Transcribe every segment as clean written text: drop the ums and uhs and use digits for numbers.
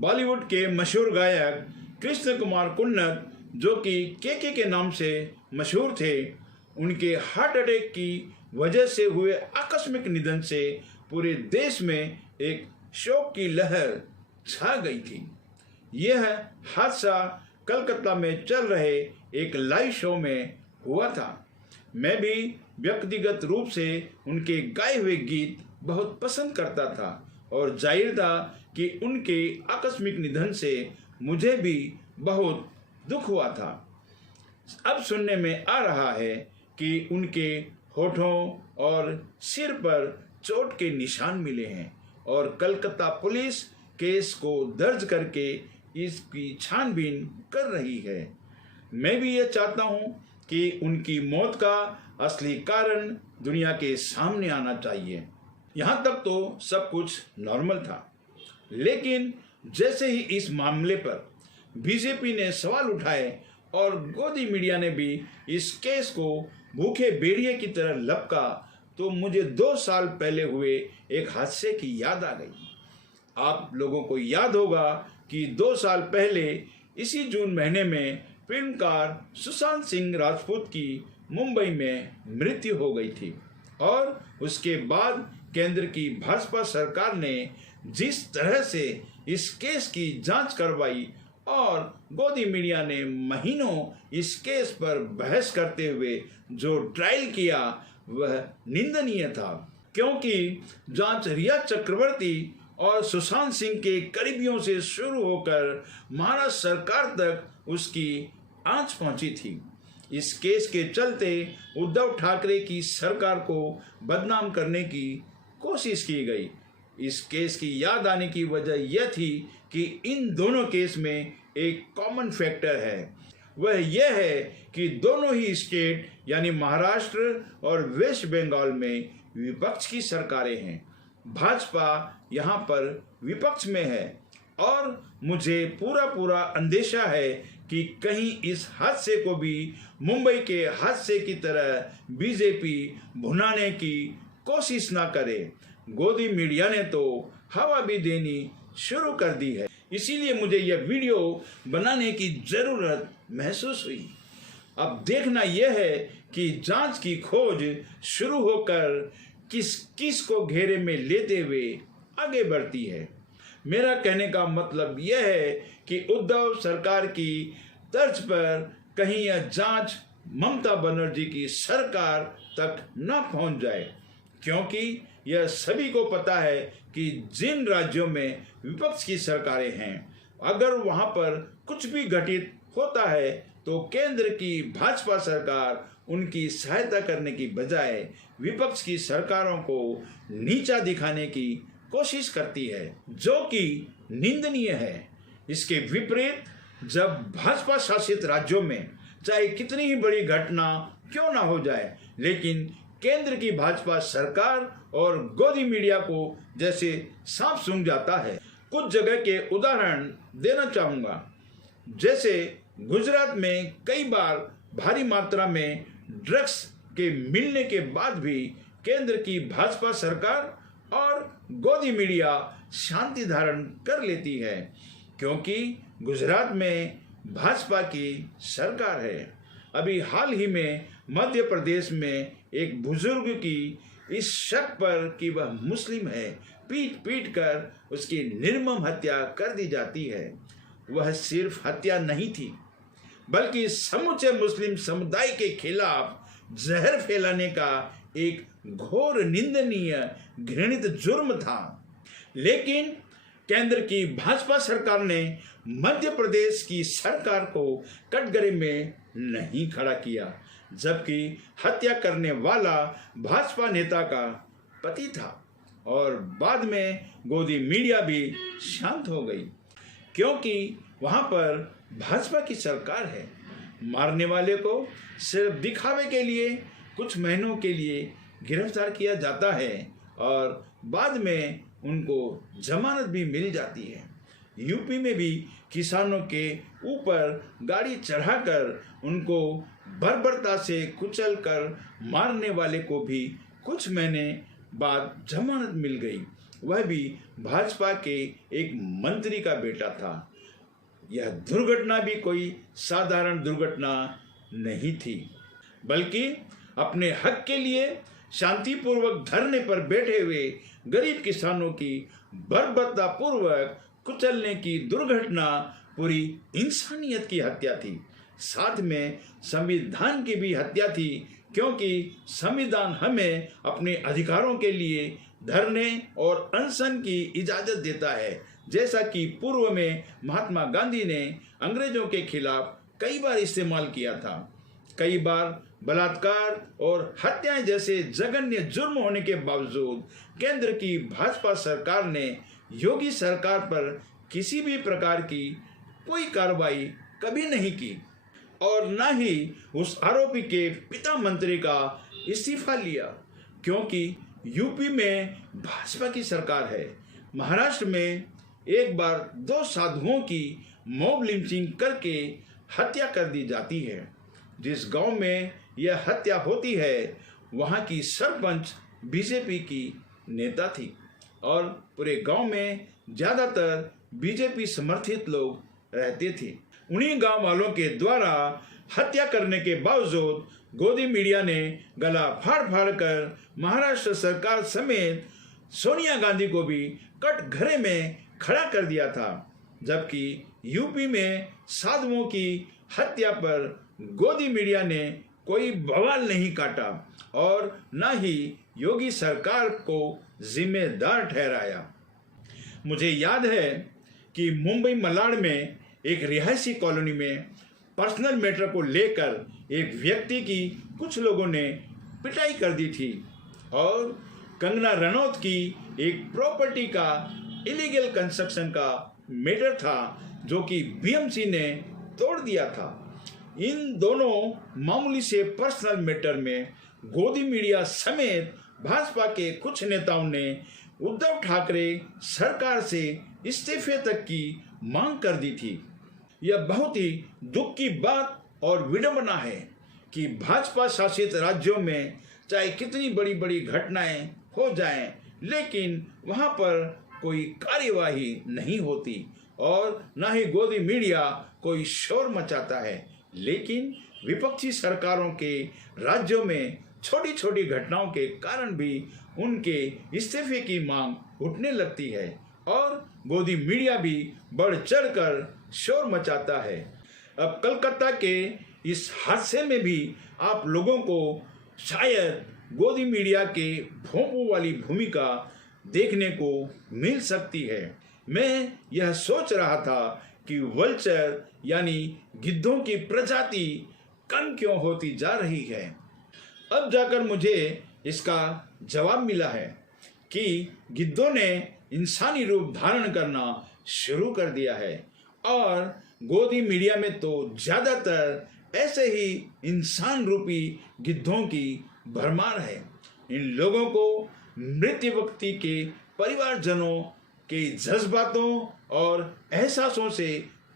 बॉलीवुड के मशहूर गायक कृष्ण कुमार कुन्नर, जो कि के नाम से मशहूर थे, उनके हार्ट अटैक की वजह से हुए आकस्मिक निधन से पूरे देश में एक शोक की लहर छा गई थी। यह हादसा कलकत्ता में चल रहे एक लाइव शो में हुआ था। मैं भी व्यक्तिगत रूप से उनके गाए हुए गीत बहुत पसंद करता था और जाहिर था कि उनके आकस्मिक निधन से मुझे भी बहुत दुख हुआ था। अब सुनने में आ रहा है कि उनके होठों और सिर पर चोट के निशान मिले हैं और कलकत्ता पुलिस केस को दर्ज करके इसकी छानबीन कर रही है। मैं भी ये चाहता हूँ कि उनकी मौत का असली कारण दुनिया के सामने आना चाहिए। यहाँ तक तो सब कुछ नॉर्मल था, लेकिन जैसे ही इस मामले पर बीजेपी ने सवाल उठाए और गोदी मीडिया ने भी इस केस को भूखे भेड़िए की तरह लपका, तो मुझे 2 साल पहले हुए एक हादसे की याद आ गई। आप लोगों को याद होगा कि 2 साल पहले इसी जून महीने में फिल्मकार सुशांत सिंह राजपूत की मुंबई में मृत्यु हो गई थी और उसके बाद केंद्र की भाजपा सरकार ने जिस तरह से इस केस की जांच करवाई और गोदी मीडिया ने महीनों इस केस पर बहस करते हुए जो ट्रायल किया, वह निंदनीय था, क्योंकि जांच रिया चक्रवर्ती और सुशांत सिंह के करीबियों से शुरू होकर महाराष्ट्र सरकार तक उसकी आंच पहुंची थी। इस केस के चलते उद्धव ठाकरे की सरकार को बदनाम करने की कोशिश की गई। इस केस की याद आने की वजह यह थी कि इन दोनों केस में एक कॉमन फैक्टर है, वह यह है कि दोनों ही स्टेट यानी महाराष्ट्र और वेस्ट बंगाल में विपक्ष की सरकारें हैं। भाजपा यहाँ पर विपक्ष में है और मुझे पूरा अंदेशा है कि कहीं इस हादसे को भी मुंबई के हादसे की तरह बीजेपी भुनाने की कोशिश ना करे। गोदी मीडिया ने तो हवा भी देनी शुरू कर दी है, इसीलिए मुझे यह वीडियो बनाने की जरूरत महसूस हुई। अब देखना यह है कि जांच की खोज शुरू होकर किस किस को घेरे में लेते हुए आगे बढ़ती है। मेरा कहने का मतलब यह है कि उद्धव सरकार की तर्ज पर कहीं यह जांच ममता बनर्जी की सरकार तक न पहुंच जाए, क्योंकि यह सभी को पता है कि जिन राज्यों में विपक्ष की सरकारें हैं, अगर वहां पर कुछ भी घटित होता है तो केंद्र की भाजपा सरकार उनकी सहायता करने की बजाय विपक्ष की सरकारों को नीचा दिखाने की कोशिश करती है, जो कि निंदनीय है। इसके विपरीत जब भाजपा शासित राज्यों में चाहे कितनी ही बड़ी घटना क्यों ना हो जाए, लेकिन केंद्र की भाजपा सरकार और गोदी मीडिया को जैसे सांप सूंघ जाता है। कुछ जगह के उदाहरण देना चाहूँगा। जैसे गुजरात में कई बार भारी मात्रा में ड्रग्स के मिलने के बाद भी केंद्र की भाजपा सरकार और गोदी मीडिया शांति धारण कर लेती है, क्योंकि गुजरात में भाजपा की सरकार है। अभी हाल ही में मध्य प्रदेश में एक बुजुर्ग की इस शक पर कि वह मुस्लिम है पीट कर उसकी निर्मम हत्या कर दी जाती है। वह सिर्फ हत्या नहीं थी, बल्कि समूचे मुस्लिम समुदाय के खिलाफ जहर फैलाने का एक घोर निंदनीय घृणित जुर्म था। लेकिन केंद्र की भाजपा सरकार ने मध्य प्रदेश की सरकार को कटघरे में नहीं खड़ा किया, जबकि हत्या करने वाला भाजपा नेता का पति था और बाद में गोदी मीडिया भी शांत हो गई, क्योंकि वहां पर भाजपा की सरकार है। मारने वाले को सिर्फ दिखावे के लिए कुछ महीनों के लिए गिरफ्तार किया जाता है और बाद में उनको जमानत भी मिल जाती है। यूपी में भी किसानों के ऊपर गाड़ी चढ़ाकर उनको बर्बरता से कुचल कर मारने वाले को भी कुछ महीने बाद जमानत मिल गई वह भी भाजपा के एक मंत्री का बेटा था। यह दुर्घटना भी कोई साधारण दुर्घटना नहीं थी, बल्कि अपने हक के लिए शांतिपूर्वक धरने पर बैठे हुए गरीब किसानों की बर्बरतापूर्वक कुचलने की दुर्घटना पूरी इंसानियत की हत्या थी। साथ में संविधान की भी हत्या थी, क्योंकि संविधान हमें अपने अधिकारों के लिए धरने और अनशन की इजाज़त देता है, जैसा कि पूर्व में महात्मा गांधी ने अंग्रेजों के खिलाफ कई बार इस्तेमाल किया था। कई बार बलात्कार और हत्याएं जैसे जघन्य जुर्म होने के बावजूद केंद्र की भाजपा सरकार ने योगी सरकार पर किसी भी प्रकार की कोई कार्रवाई कभी नहीं की और न ही उस आरोपी के पिता मंत्री का इस्तीफा लिया, क्योंकि यूपी में भाजपा की सरकार है। महाराष्ट्र में एक बार 2 साधुओं की मॉब लिंचिंग करके हत्या कर दी जाती है। जिस गांव में यह हत्या होती है वहां की सरपंच बीजेपी की नेता थी और पूरे गांव में ज़्यादातर बीजेपी समर्थित लोग रहते थे। उन्हीं गांव वालों के द्वारा हत्या करने के बावजूद गोदी मीडिया ने गला फाड़ फाड़ कर महाराष्ट्र सरकार समेत सोनिया गांधी को भी कटघरे में खड़ा कर दिया था, जबकि यूपी में साधुओं की हत्या पर गोदी मीडिया ने कोई बवाल नहीं काटा और न ही योगी सरकार को जिम्मेदार ठहराया। मुझे याद है कि मुंबई मलाड में एक रिहायशी कॉलोनी में पर्सनल मैटर को लेकर एक व्यक्ति की कुछ लोगों ने पिटाई कर दी थी और कंगना रनौत की एक प्रॉपर्टी का इलीगल कंस्ट्रक्शन का मैटर था जो कि बीएमसी ने तोड़ दिया था। इन दोनों मामूली से पर्सनल मैटर में गोदी मीडिया समेत भाजपा के कुछ नेताओं ने उद्धव ठाकरे सरकार से इस्तीफे तक की मांग कर दी थी। यह बहुत ही दुख की बात और विडंबना है कि भाजपा शासित राज्यों में चाहे कितनी बड़ी बड़ी घटनाएं हो जाएं, लेकिन वहां पर कोई कार्यवाही नहीं होती और न ही गोदी मीडिया कोई शोर मचाता है। लेकिन विपक्षी सरकारों के राज्यों में छोटी छोटी घटनाओं के कारण भी उनके इस्तीफे की मांग उठने लगती है और गोदी मीडिया भी बढ़ चढ़कर शोर मचाता है। अब कलकत्ता के इस हादसे में भी आप लोगों को शायद गोदी मीडिया के भोंपू वाली भूमिका देखने को मिल सकती है। मैं यह सोच रहा था कि वल्चर यानी गिद्धों की प्रजाति कम क्यों होती जा रही है। अब जाकर मुझे इसका जवाब मिला है कि गिद्धों ने इंसानी रूप धारण करना शुरू कर दिया है और गोदी मीडिया में तो ज़्यादातर ऐसे ही इंसान रूपी गिद्धों की भरमार है। इन लोगों को मृत व्यक्ति के परिवारजनों के जज्बातों और एहसासों से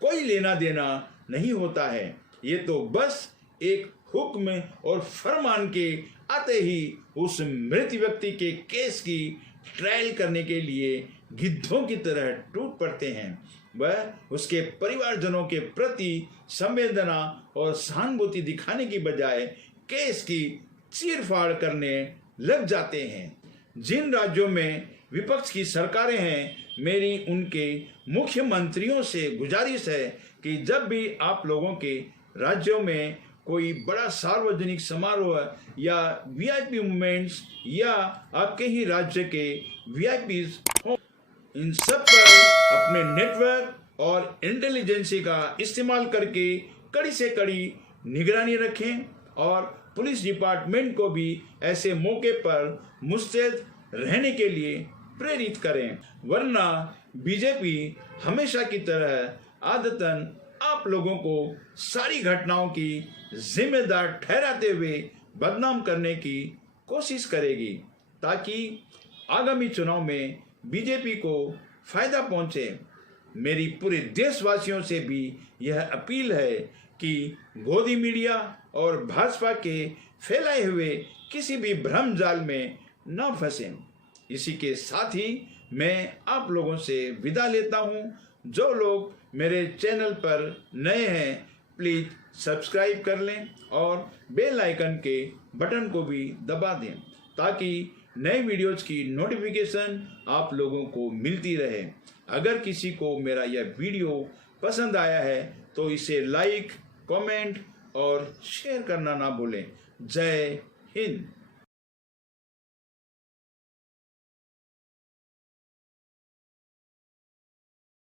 कोई लेना देना नहीं होता है। ये तो बस एक हुक्म और फरमान के आते ही उस मृत व्यक्ति के केस की ट्रायल करने के लिए गिद्धों की तरह टूट पड़ते हैं। वह उसके परिवारजनों के प्रति संवेदना और सहानुभूति दिखाने की बजाय केस की चीरफाड़ करने लग जाते हैं। जिन राज्यों में विपक्ष की सरकारें हैं, मेरी उनके मुख्यमंत्रियों से गुजारिश है कि जब भी आप लोगों के राज्यों में कोई बड़ा सार्वजनिक समारोह या वीआईपी मूवमेंट्स या आपके ही राज्य के वीआईपीज हो, इन सब पर अपने नेटवर्क और इंटेलिजेंसी का इस्तेमाल करके कड़ी से कड़ी निगरानी रखें और पुलिस डिपार्टमेंट को भी ऐसे मौके पर मुस्तैद रहने के लिए प्रेरित करें, वरना बीजेपी हमेशा की तरह आदतन आप लोगों को सारी घटनाओं की जिम्मेदार ठहराते हुए बदनाम करने की कोशिश करेगी ताकि आगामी चुनाव में बीजेपी को फायदा पहुंचे। मेरी पूरे देशवासियों से भी यह अपील है कि गोदी मीडिया और भाजपा के फैलाए हुए किसी भी भ्रम जाल में न फंसें। इसी के साथ ही मैं आप लोगों से विदा लेता हूं। जो लोग मेरे चैनल पर नए हैं प्लीज़ सब्सक्राइब कर लें और बेल आइकन के बटन को भी दबा दें ताकि नए वीडियोज़ की नोटिफिकेशन आप लोगों को मिलती रहे। अगर किसी को मेरा यह वीडियो पसंद आया है तो इसे लाइक, कमेंट और शेयर करना ना भूलें। जय हिंद।